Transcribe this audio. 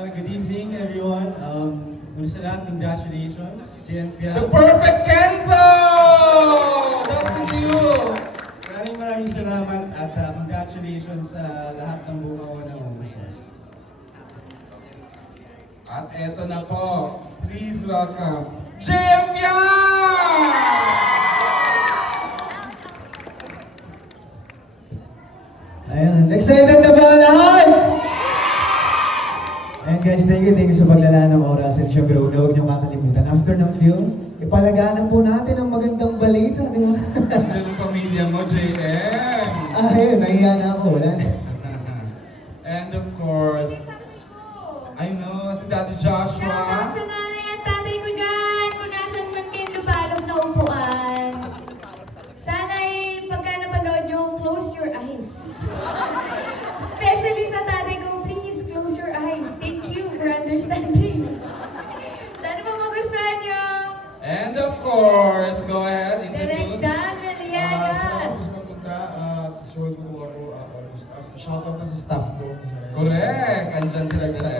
Good evening, everyone. Una sa lahat, congratulations. The perfect Kenzo! That's to you! Maraming salamat at congratulations sa lahat ng bumuo ng Umasyas. At eto na po, please welcome Jeff Yang! Ayun, excited na ba ang lahat? Ayun guys, thank you sa paglalaan ng oras. And syempre, huwag niyong kakalimutan. After ng film, ipalagaanan po natin ang magandang balita, di ba? Diyan ang pamilya mo, JM! Ayun, nahiya na ako. Wala na. And of course, I know, si Daddy Shoutout Joshua. sa nanay at tatay ko dyan, kung nasan man kayo lupalop na upuan. Sana'y pagka napanood nyo, close your eyes. Especially sa tatay ko, please close your eyes. Thank you for understanding. Sana po magustuhan nyo. And of course, go ahead, Direct introduce. Dan Sa Villegas. office magpunta, showing ko to ako, shoutout lang sa staff ko. Correct, andyan sila sa